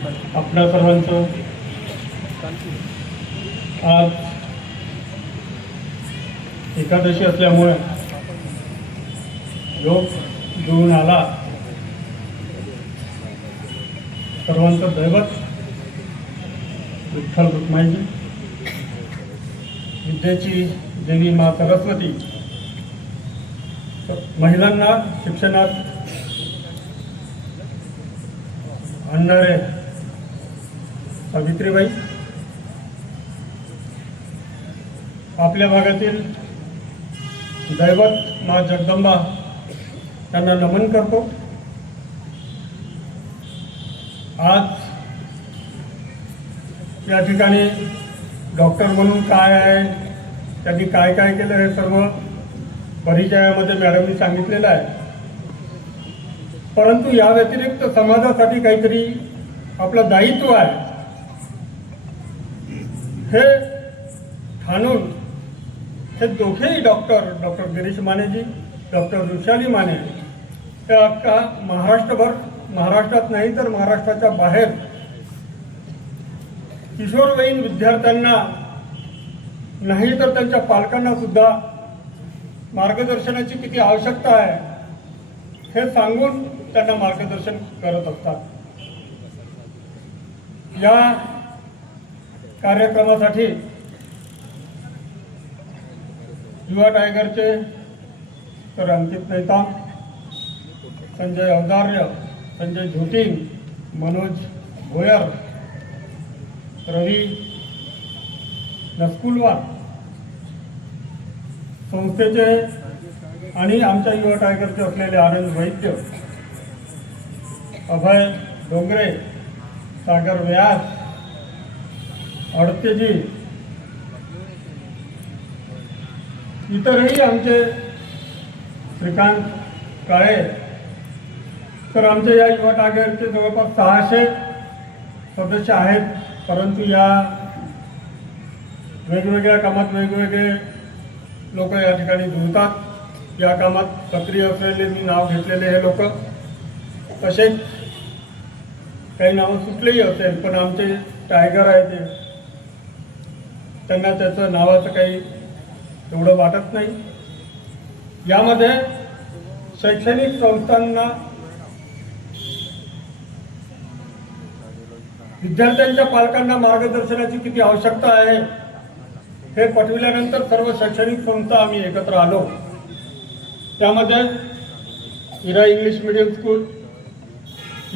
आपल्या सर्वांचं. आज एकादशी असल्यामुळे योग जुळून आला. सर्वांचं दैवत विठ्ठल रुक्माईजी. विद्येची देवी मा सरस्वती. महिलांना शिक्षणात आणणारे सावित्रीबाई आपल्या भागातील दैवत मा जगदंबा त्यांना नमन करतो. आज या ठिकाणी डॉक्टर म्हणून काय आहे त्यांनी काय काय केलं हे सर्व परिचयामध्ये मॅडमनी सांगितलेलं आहे. परंतु या व्यतिरिक्त समाजासाठी काहीतरी आपलं दायित्व आहे. हे ठाणून हे दोघेही doctor doctor Girish Mane ji doctor Vrushali Mane हे अख्खा महाराष्ट्रभर महाराष्ट्रात नाही तर महाराष्ट्राच्या बाहेर किशोरवयीन विद्यार्थ्यांना नाही तर त्यांच्या पालकांना सुद्धा मार्गदर्शनाची किती आवश्यकता आहे हे सांगून त्यांना मार्गदर्शन करत असतात. या कार्यक्रमासाठी युवा टायगरचे तर अंकित नेता संजय अवधार्य संजय झोटिंग मनोज भोयर रवी नस्कुलवा संस्थेचे आणि आमच्या युवा टायगरचे असलेले आनंद वैद्य अभय डोंगरे सागर व्यास अडतेजी इतरही आमचे श्रीकांत काळे तर आमच्या या युवा टायगरचे जवळपास सहाशे सदस्य आहेत. परंतु या वेगवेगळ्या कामात वेगवेगळे लोक या ठिकाणी जुळतात. या कामात सक्रिय असलेले मी नाव घेतलेले हे लोक. तसेच काही नावं सुटलेही असेल पण आमचे टायगर आहे ते. त्यांना त्याचं नावाचं काही एवढं वाटत नाही. यामध्ये शैक्षणिक संस्थांना विद्यार्थ्यांच्या पालकांना मार्गदर्शनाची किती आवश्यकता आहे हे पटविल्यानंतर सर्व शैक्षणिक संस्था आम्ही एकत्र आलो. त्यामध्ये Ira English medium school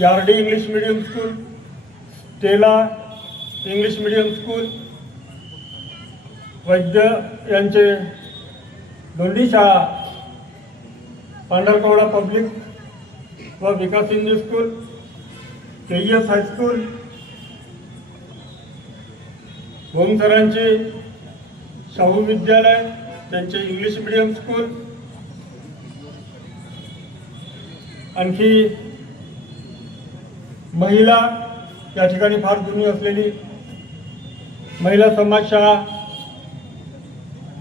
Yardi English medium school Stella English medium school Vaidya यांचे दोन्ही शाळा पांढरकवडा पब्लिक व Vikas Hindu school K E S high school भोमसरांचे Shahu विद्यालय त्यांचे इंग्लिश मिडियम स्कूल आणखी महिला या ठिकाणी फार जुनी असलेली महिला समाज शाळा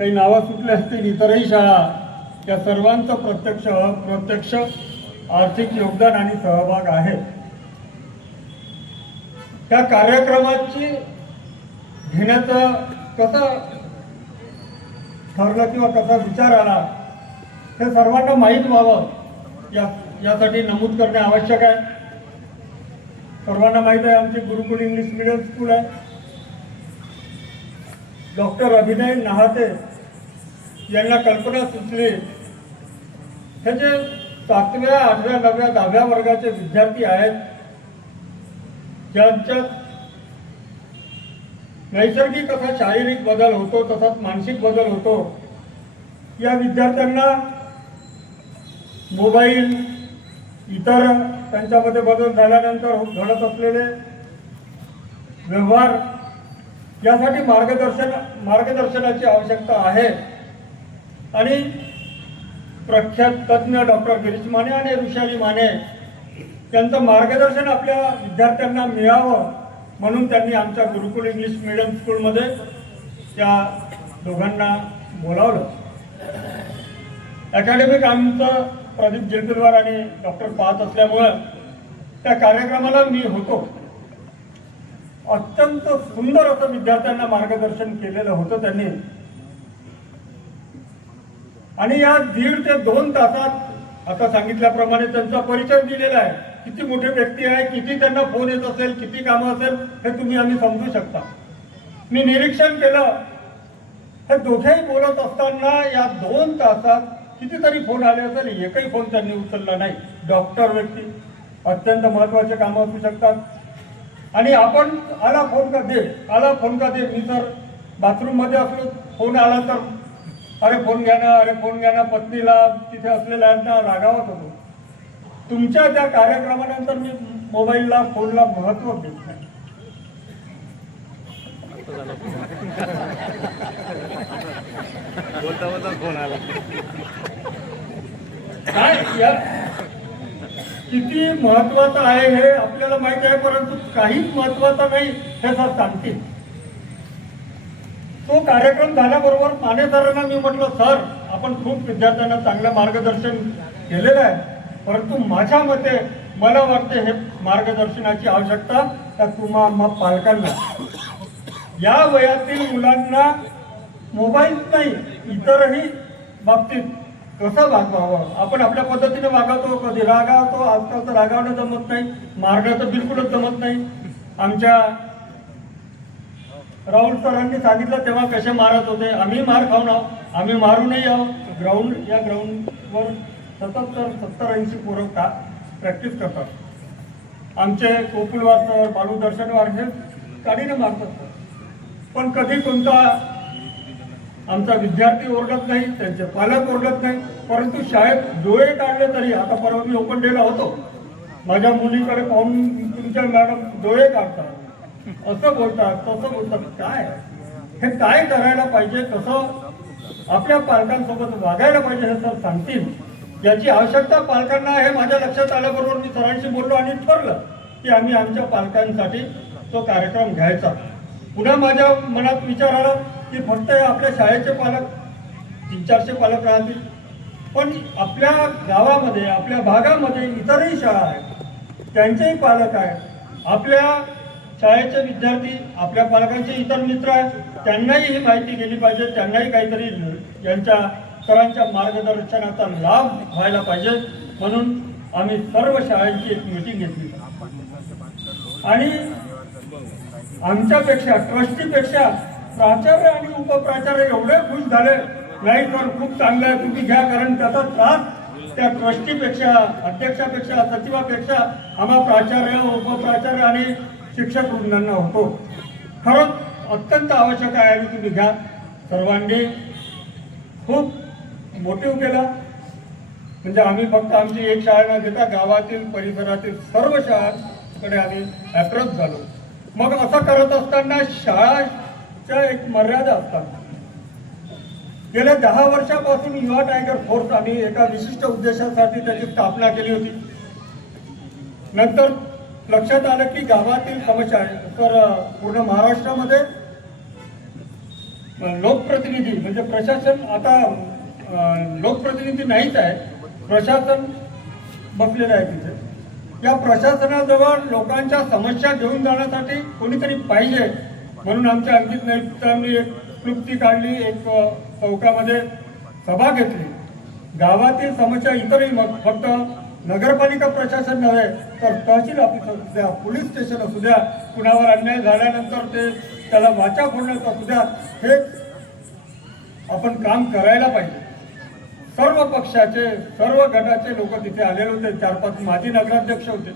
काही नावं सुटली असतील इतरही शाळा या सर्वांचं प्रत्यक्ष अप्रत्यक्ष आर्थिक योगदान आणि सहभाग आहे. त्या कार्यक्रमाची घेण्याचं कसं ठरलं किंवा कसा विचार आला हे सर्वांना माहीत व्हावं. या यासाठी नमूद करणे आवश्यक आहे. सर्वांना माहीत आहे आमची गुरुकुल इंग्लिश मिडियम स्कूल आहे. डॉक्टर अभिनय नहाते यांना कल्पना सुचली. हे जे सातव्या आठव्या नवव्या दहाव्या वर्गाचे विद्यार्थी आहेत. ज्यांच्यात नैसर्गिक असा शारीरिक बदल होतो तसाच मानसिक बदल होतो. या विद्यार्थ्यांना मोबाईल इतर त्यांच्यामध्ये बदल झाल्यानंतर घडत असलेले व्यवहार यासाठी मार्गदर्शन मार्गदर्शनाची आवश्यकता आहे. आणि प्रख्यात तज्ज्ञ डॉक्टर गिरीश माने आणि ऋषाली माने त्यांचं मार्गदर्शन आपल्या विद्यार्थ्यांना मिळावं म्हणून त्यांनी आमच्या गुरुकुल इंग्लिश मिडियम स्कूलमध्ये त्या दोघांना बोलावलं. अकॅडमिक आमचं प्रदीप जेंडुलवार आणि डॉक्टर पाहत असल्यामुळं त्या कार्यक्रमाला मी होतो. अत्यंत सुंदर असं विद्यार्थ्यांना मार्गदर्शन केलेलं होतं त्यांनी. आणि या दीड ते दोन तासात आता सांगितल्याप्रमाणे त्यांचा परिचय दिलेला आहे. किती मोठे व्यक्ती आहे किती त्यांना फोन येत असेल किती कामं असेल हे तुम्ही आम्ही समजू शकता. मी निरीक्षण केलं. हे दोघेही बोलत असताना या दोन तासात कितीतरी फोन आले असेल एकही फोन त्यांनी उचलला नाही. डॉक्टर व्यक्ती अत्यंत महत्त्वाचे कामं असू शकतात. आणि आपण आला फोन का दे आला फोन का दे मी जर बाथरूममध्ये असलो फोन आला तर अरे फोन घ्या ना अरे फोन घ्या ना पत्नीला तिथे असलेल्यांना रागावत होतो. तुमच्या त्या कार्यक्रमानंतर मी मोबाईलला फोनला महत्त्व देत नाही. बोलता बोलता फोन आला. काय या? किती महत्वाचं आहे हे आपल्याला माहिती आहे परंतु काहीच महत्वाचं नाही हे सर सांगतील. कार्यक्रम झाल्याबरोबर मान्यदारांना मी म्हटलं सर आपण खूप विद्यार्थ्यांना चांगलं मार्गदर्शन केलेलं आहे. परंतु माझ्या मते मला वाटते हे मार्गदर्शनाची आवश्यकता त्या तुम्हा पालकांना. या वयातील मुलांना मोबाईल नाही इतरही बाबतीत कसं वागवावं? आपण आपल्या पद्धतीने वागवतो कधी रागावतो आजकाल तर रागावणं जमत नाही मारणं तर बिलकुलच जमत नाही. आमच्या राहुल सरांनी सांगितलं तेव्हा कसे मारत होते? आम्ही मार खाऊन आहोत आम्ही मारूनही आहोत. ग्राउंड या ग्राउंडवर सतत सत्तर ऐंशी पुरवठा प्रॅक्टिस करतात. आमचे कोकुलवार सर बालू दर्शनवार हे गाडीने मारतात पण कधी कोणता आमचा विद्यार्थी ओरडत नाही त्यांचे पालक ओरडत नाही परंतु शाळेत डोळे काढले तरी आता परवा मी ओपन डेला होतो. माझ्या मुलीकडे पाहून तुमच्या मॅडम डोळे काढतात. असं बोलतात तसं बोलतात. काय? हे काय करायला पाहिजे? कसं आपल्या पालकांसोबत वागायला पाहिजे हे सर सांगतील. याची आवश्यकता पालकांना हे माझ्या लक्षात आल्याबरोबर मी सरांशी बोललो आणि ठरलं की आम्ही आमच्या पालकांसाठी तो कार्यक्रम घ्यायचा. पुन्हा माझ्या मनात विचार आला की फक्त आपल्या शाळेचे पालक तीन चारशे पालक राहतील. पण आपल्या गावामध्ये आपल्या भागामध्ये इतरही शाळा आहेत. त्यांचेही पालक आहेत. आपल्या शाळेचे विद्यार्थी आपल्या पालकांचे इतर मित्र आहेत त्यांनाही ही माहिती गेली पाहिजे त्यांनाही काहीतरी यांच्या सरांच्या मार्गदर्शनाचा लाभ व्हायला पाहिजे. म्हणून आम्ही सर्व शाळांची एक मिटिंग घेतली. आणि आमच्यापेक्षा ट्रस्टीपेक्षा प्राचार्य आणि उपप्राचार्य एवढे खुश झाले. नाही तर खूप चांगलं आहे तुम्ही घ्या कारण त्याचा त्रास त्या ट्रस्टीपेक्षा अध्यक्षापेक्षा सचिवापेक्षा आम्हा प्राचार्य उपप्राचार्य आणि शिक्षक वृंदांना होतो. खरंच अत्यंत आवश्यक आहे आणि तुम्ही घ्या. सर्वांनी खूप मोटिव्ह केला. म्हणजे आम्ही फक्त आमची एक शाळा न घेता गावातील परिसरातील सर्व शाळांकडे आम्ही अप्रोच झालो. मग असं करत असताना शाळाच्या एक मर्यादा असतात. गेल्या दहा वर्षापासून युवा टायगर फोर्स आम्ही एका विशिष्ट उद्देशासाठी त्याची स्थापना केली होती. नंतर लक्षात आलं की गावातील समस्या आहे. तर पूर्ण महाराष्ट्रामध्ये लोकप्रतिनिधी म्हणजे प्रशासन आता लोकप्रतिनिधी नाहीच आहे. प्रशासन बसलेलं आहे तिथे. या प्रशासनाजवळ लोकांच्या समस्या घेऊन जाण्यासाठी कोणीतरी पाहिजे म्हणून आमच्या अंकित नाईकांनी एक क्लुप्ती काढली एक चौकामध्ये सभा घेतली. गावातील समस्या इतरही मग फक्त नगरपालिका प्रशासन नव्हे तर तहसील ऑफिस असू द्या पोलीस स्टेशन असू द्या कुणावर अन्याय झाल्यानंतर ते त्याला वाचा फोडण्यात असू द्या हे आपण काम करायला पाहिजे. सर्व पक्षाचे सर्व गटाचे लोक तिथे आलेले होते चार पाच माजी नगराध्यक्ष होते.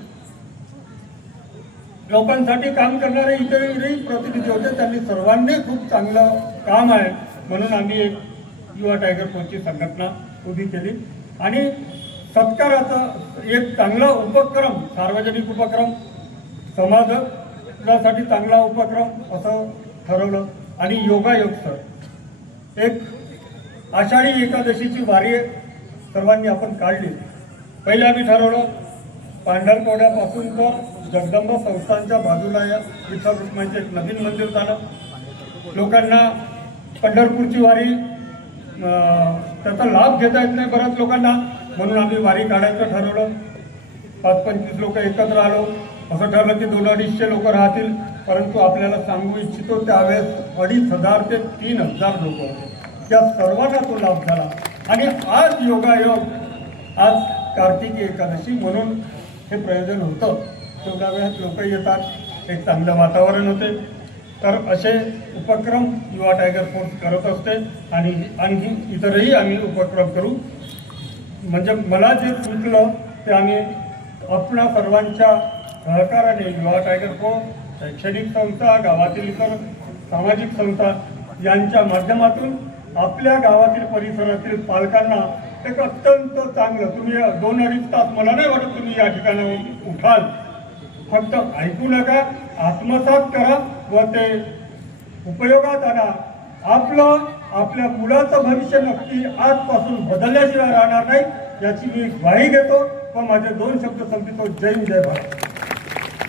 लोकांसाठी काम करणारे इतरही प्रतिनिधी होते त्यांनी सर्वांनी खूप चांगलं काम आहे म्हणून आम्ही एक युवा टायगर फोर्सची संघटना उभी केली. आणि सत्काराचा एक चांगला उपक्रम सार्वजनिक उपक्रम समाजासाठी चांगला उपक्रम असं ठरवलं. आणि योगायोग सर. एक आषाढी एकादशीची वारी सर्वांनी आपण काढली. पहिले आम्ही ठरवलं पांढरकवड्यापासून तर जगदंबा संस्थांच्या बाजूला या विठ्ठल रुक्मांचे एक नवीन मंदिर झालं. लोकांना पंढरपूरची वारी त्याचा लाभ घेता येत नाही बऱ्याच लोकांना. म्हणून आम्ही वारी काढायचं ठरवलं. पाच पंचवीस लोक एकत्र आलो. असं ठरलं की दोन अडीचशे लोक राहतील. परंतु आपल्याला सांगू इच्छितो त्यावेळेस अडीच हजार ते तीन हजार लोक होते. त्या सर्वांना तो लाभ झाला. आणि आज योगायोग आज कार्तिकी एकादशी म्हणून हे प्रयोजन होतं. तेवढ्या वेळात लोक येतात. एक चांगलं वातावरण होते. तर असे उपक्रम युवा टायगर फोर्स करत असते. आणि आणखी इतरही आम्ही उपक्रम करू. म्हणजे मला जे सुचलं ते आम्ही आपणा सर्वांच्या सहकाराने युवा टायगर फोर्स शैक्षणिक संस्था गावातील इतर सामाजिक संस्था यांच्या माध्यमातून आपल्या गावातील परिसरातील पालकांना एक अत्यंत चांगलं तुम्ही दोन अडीच तास मला नाही वाटत तुम्ही या ठिकाणाहून उठाल. फक्त ऐकू नका आत्मसात करा व ते उपयोगात आणा. आपलं आपल्या मुलाचं भविष्य नक्की आजपासून बदलल्याशिवाय राहणार नाही. याची मी ग्वाही घेतो व माझे दोन शब्द संपितो. जय हिंद, जय भारत.